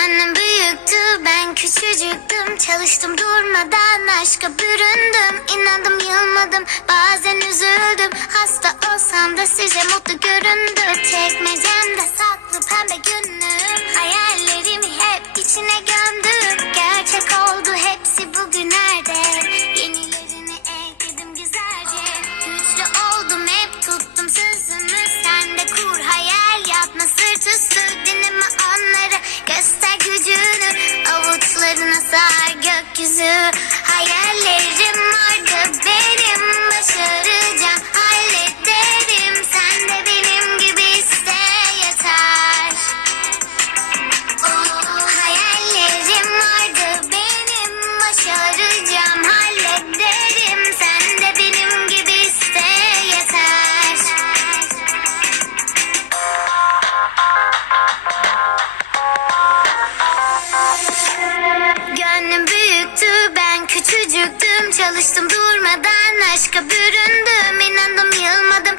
Gönlüm büyüktü ben küçücüktüm. Çalıştım durmadan aşka büründüm. İnandım yılmadım bazen üzüldüm. Hasta olsam da size mutlu göründü Çekmecemde saklı pembe günlüğüm Hayallerimi hep içine gökyüzü Hayallerim vardı. Benim Başaracağım hallederim Sen de benim gibi iste yeter. Hayallerim vardı. Benim Başaracağım hallederim Sen de benim gibi iste yeter. Gönlüm Küçücüktüm çalıştım durmadan aşka büründüm inandım yılmadım.